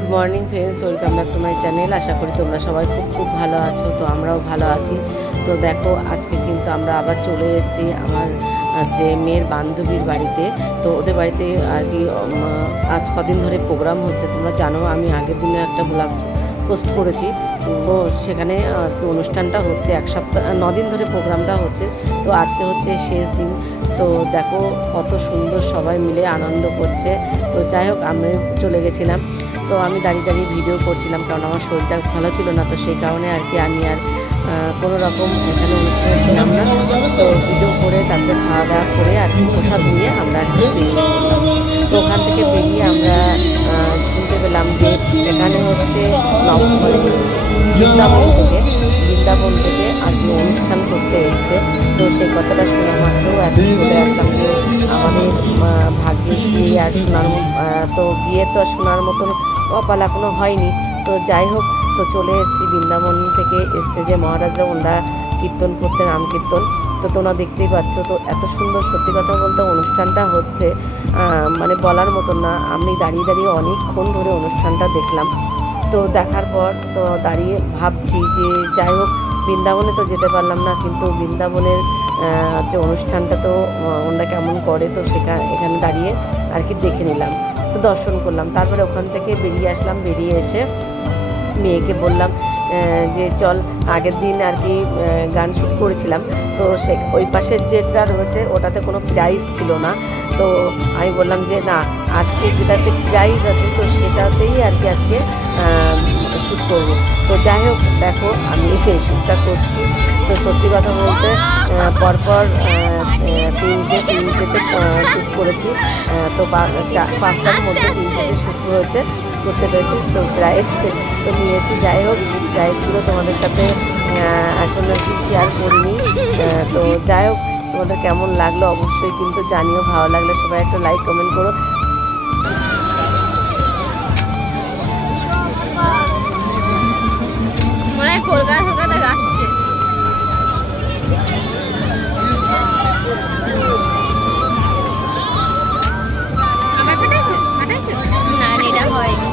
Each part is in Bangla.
Good morning friends, welcome back to my channel. আশা করি তোমরা সবাই খুব খুব ভালো আছো। তো আমরাও ভালো আছি। তো দেখো, আজকে কিন্তু আমরা আবার চলে এসেছি আমার যে মেয়ের বান্ধবীর বাড়িতে। তো ওদের বাড়িতে আর কি আজ কদিন ধরে প্রোগ্রাম হচ্ছে। তোমরা জানো, আমি আগের দিনে একটা ব্লগ পোস্ট করেছি। তো সেখানে আর কি অনুষ্ঠানটা হচ্ছে, এক সপ্তাহ 9 দিন ধরে প্রোগ্রামটা হচ্ছে। তো আজকে হচ্ছে শেষ দিন। তো দেখো কত সুন্দর সবাই মিলে আনন্দ করছে। তো যাই হোক, আমি চলে গেছিলাম। তো আমি দাঁড়িয়ে দাঁড়িয়ে ভিডিও করছিলাম, কারণ আমার শরীরটা ভালো ছিল না। তো সেই কারণে আর কি আমি আর কোনো রকম এখানে অনুষ্ঠানে ছিলাম না। তো ভিডিও করে তারপরে খাওয়া দাওয়া করে আর কি প্রসাদ নিয়ে আমরা আর কি বেরিয়ে পড়লাম। তো ওখান থেকে বেরিয়ে আমরা শুনতে পেলাম যে এখানে হচ্ছে মানে বৃন্দাবন থেকে আর কি অনুষ্ঠান করতে এসছে। তো সেই কথাটা শোনা মাত্রও আর কি চলে আসলাম যে আমাদের ভাগ্যে গিয়ে আর শোনার তো গিয়ে তো আর শোনার মতন কপাল এখনো হয়নি। তো যাই হোক, তো চলে এসেছি। বৃন্দাবন থেকে এসছে যে মহারাজরা, ওনারা কীর্তন করতে, নাম কীর্তন। তো তোমরা দেখতেই পাচ্ছ। তো এত সুন্দর, সত্যি কথা বলতে অনুষ্ঠানটা হচ্ছে মানে বলার মতন না। আমি দাঁড়িয়ে দাঁড়িয়ে অনেকক্ষণ ধরে অনুষ্ঠানটা দেখলাম। তো দেখার পর তো দাঁড়িয়ে ভাবছি যে যাই হোক, বৃন্দাবনে তো যেতে পারলাম না, কিন্তু বৃন্দাবনের যে অনুষ্ঠানটা তো ওনারা কেমন করে, তো এখানে দাঁড়িয়ে আর কি দেখে নিলাম। তো দর্শন করলাম, তারপরে ওখান থেকে বেরিয়ে আসলাম। বেরিয়ে এসে মেয়েকে বললাম যে চল, আগের দিন আর কি গান শ্যুট করেছিলাম। তো ওই পাশের যেটা রয়েছে ওটাতে কোনো প্রাইজ ছিল না। তো আমি বললাম যে না, আজকে যেটাতে প্রাইজ আছে তো সেটাতেই আর কি আজকে শ্যুট করবো। তো যাই হোক, দেখো আমি এই শ্যুটটা করছি। তো সত্যি কথা বলতে পরপর তিনটেতে শ্যুট করেছি। তো পাঁচটার মধ্যে তিনটেতে শ্যুট হয়েছে, করতে পেরেছি। তো প্রাইজ তো নিয়েছি। যাই হোক, প্রাইজগুলো তোমাদের সাথে এখন আর কি শেয়ার করিনি। তো যাই হোক, তোমাদের কেমন লাগলো অবশ্যই কিন্তু জানিও। ভালো লাগলে সবাই একটা লাইক কমেন্ট করো। কলকাতা যাচ্ছে। আমার পাঠাইছে না, এটা হয়নি।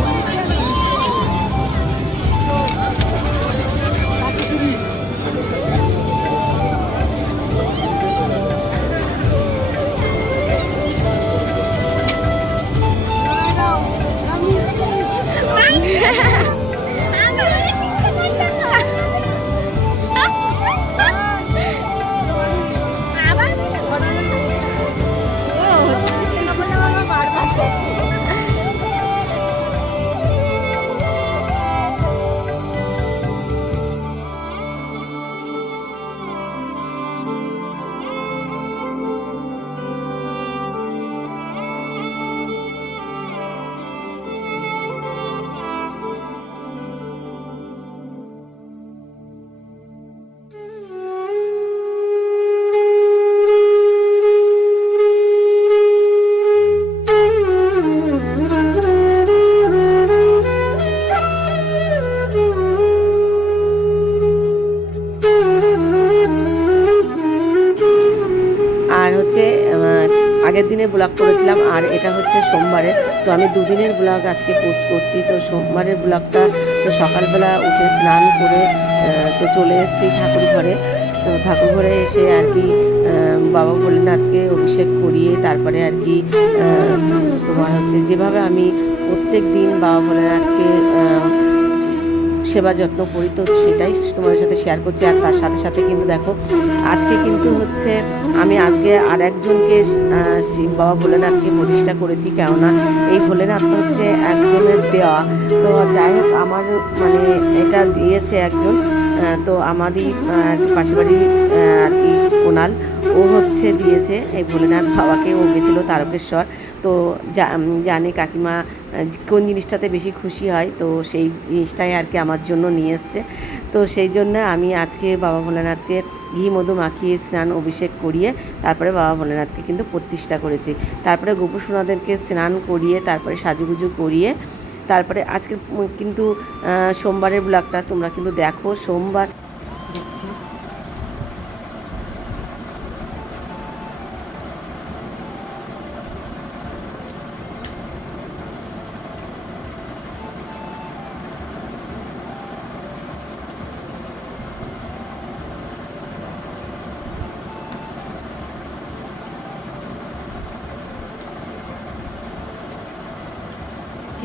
আর হচ্ছে আগের দিনের ব্লগ করেছিলাম, আর এটা হচ্ছে সোমবারে। তো আমি দুদিনের ব্লগ আজকে পোস্ট করছি। তো সোমবারের ব্লগটা, তো সকালবেলা উঠে স্নান করে তো চলে এসেছি ঠাকুর ঘরে। তো ঠাকুর ঘরে এসে আর কি বাবা ভোলেনাথকে অভিষেক করিয়ে তারপরে আর কি তোমার হচ্ছে যেভাবে আমি প্রত্যেক দিন বাবা ভোলেনাথকে সেবা যত্ন করি, তো সেটাই তোমাদের সাথে শেয়ার করছি। আর তার সাথে সাথে কিন্তু দেখো, আজকে কিন্তু হচ্ছে আমি আজকে আর একজনকে বাবা ভোলেনাথকে প্রতিষ্ঠা করেছি। কেননা এই ভোলেনাথ হচ্ছে একজনের দেওয়া। তো যাই হোক, আমার মানে এটা দিয়েছে একজন। তো আমারই পাশের বাড়ির আর কি কোনাল, ও হচ্ছে দিয়েছে এই ভোলেনাথ বাবাকে। ও গেছিলো তারকেশ্বর। তো জানে কাকিমা কোন জিনিসটাতে বেশি খুশি হয়, তো সেই জিনিসটাই আর কি আমার জন্য নিয়ে এসছে। তো সেই জন্য আমি আজকে বাবা ভোলেনাথকে ঘি মধু মাখিয়ে স্নান অভিষেক করিয়ে তারপরে বাবা ভোলেনাথকে কিন্তু প্রতিষ্ঠা করেছি। তারপরে গোপুসোনাদেরকে স্নান করিয়ে তারপরে সাজুগুজু করিয়ে তারপরে আজকে কিন্তু সোমবারের ব্লগটা তোমরা কিন্তু দেখো। সোমবার দেখছি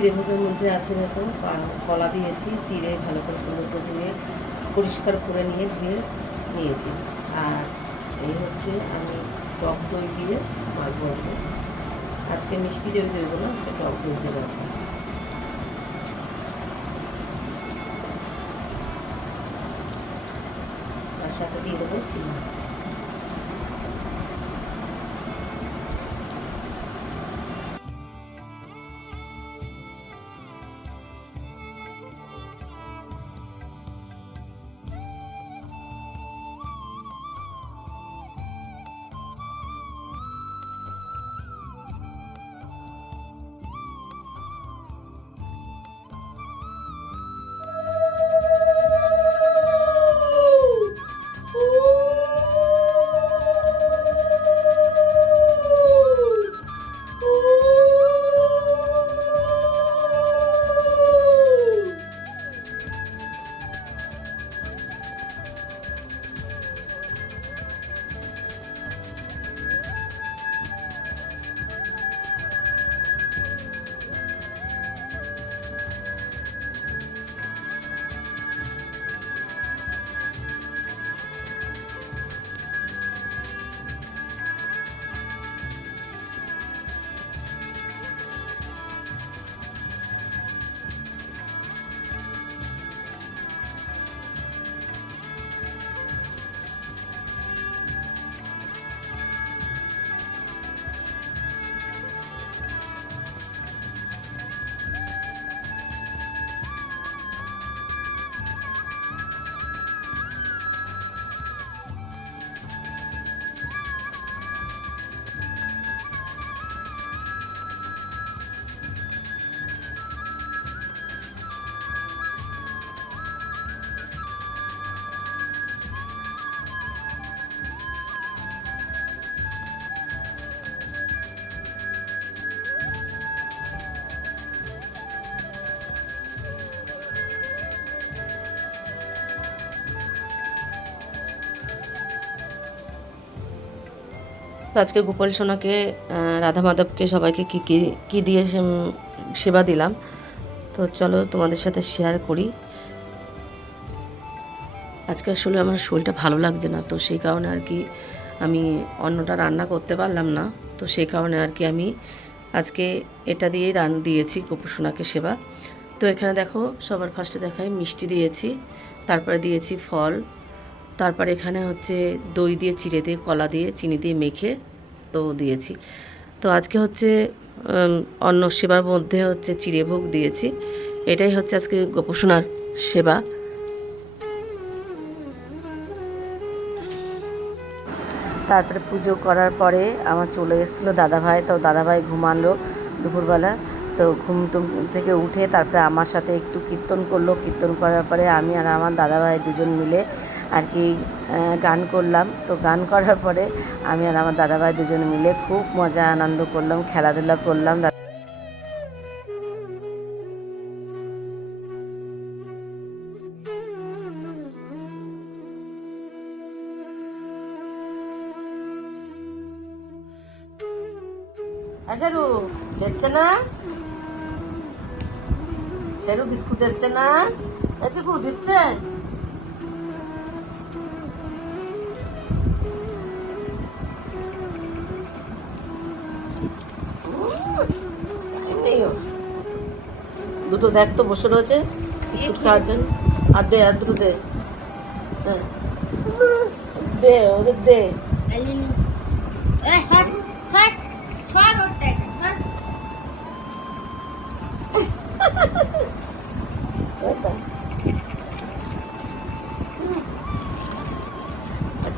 চিড়েভোগের মধ্যে আছে দেখো কলা দিয়েছি, চিড়ে ভালো করে সুন্দর করে ধুয়ে পরিষ্কার করে নিয়ে ধুয়ে নিয়েছি। আর এই হচ্ছে আমি টক দই দিয়ে মাছ বসবো। আজকে মিষ্টি দই দেবো না, আজকে টক দই দিয়ে রাখবো। তার সাথে দিয়ে দেবো চিনি। তো আজকে গোপাল সোনাকে, রাধা মাধবকে সবাইকে কী কী কী দিয়ে সেবা দিলাম, তো চলো তোমাদের সাথে শেয়ার করি। আজকে আসলে আমার শরীরটা ভালো লাগছে না, তো সেই কারণে আর কি আমি অন্যটা রান্না করতে পারলাম না। তো সেই কারণে আর কি আমি আজকে এটা দিয়েই দিয়েছি গোপাল সোনাকে সেবা। তো এখানে দেখো সবার ফার্স্টে দেখাই মিষ্টি দিয়েছি, তারপরে দিয়েছি ফল, তারপরে এখানে হচ্ছে দই দিয়ে, চিড়ে দিয়ে, কলা দিয়ে, চিনি দিয়ে মেখে তো দিয়েছি। তো আজকে হচ্ছে অন্ন সেবার মধ্যে হচ্ছে চিড়েভোগ দিয়েছি। এটাই হচ্ছে আজকে গোপাল সোনার সেবা। তারপরে পুজো করার পরে আমার চলে এসেছিলো দাদাভাই, তো দাদাভাই ঘুমালো দুপুরবেলা। তো ঘুম টুম থেকে উঠে তারপরে আমার সাথে একটু কীর্তন করলো। কীর্তন করার পরে আমি আর আমার দাদাভাই দুজন মিলে আর কি গান করলাম। তো গান করার পরে আমি আর আমার দাদাভাই দুজন মিলে খুব মজা আনন্দ করলাম, খেলাধুলা করলাম। শেরু দিচ্ছে না, শেরু বিস্কুট দিচ্ছে না, এটুকু দিচ্ছে। দুটো দেখ তো বসে রয়েছে বিস্কুট খাওয়ার জন্য। আর দে, আর দুটো দে, হ্যাঁ দে, ওদের দে।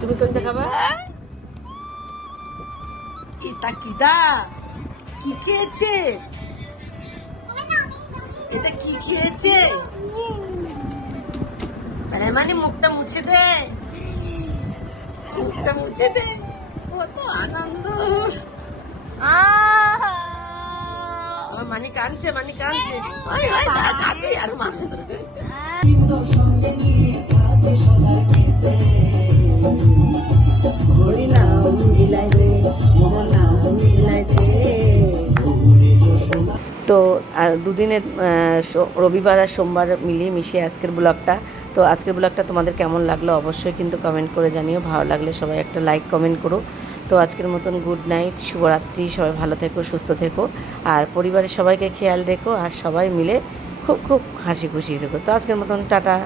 তুমি কোনটা খাবা? এটা কিদা কি খেয়েছে? এটা কি খেয়েছে? মানে মুখটা মুছে দে, মুখটা মুছে দে। কত আনন্দ! আমার মানি কাঁদছে, মানি কাঁদছে। আর মানি তো দুদিনের রবিবার আর সোমবার মিলিয়ে মিশিয়ে আজকের ব্লগটা। তো আজকের ব্লগটা তোমাদের কেমন লাগলো অবশ্যই কিন্তু কমেন্ট করে জানিও, ভালো লাগলে সবাই একটা লাইক কমেন্ট করো। তো আজকের মতন গুড নাইট, শুভরাত্রি, সবাই ভালো থেকো, সুস্থ থেকো, আর পরিবারের সবাইকে খেয়াল রেখো, আর সবাই মিলে খুব খুব হাসি খুশি রেখো। তো আজকের মতন টাটা।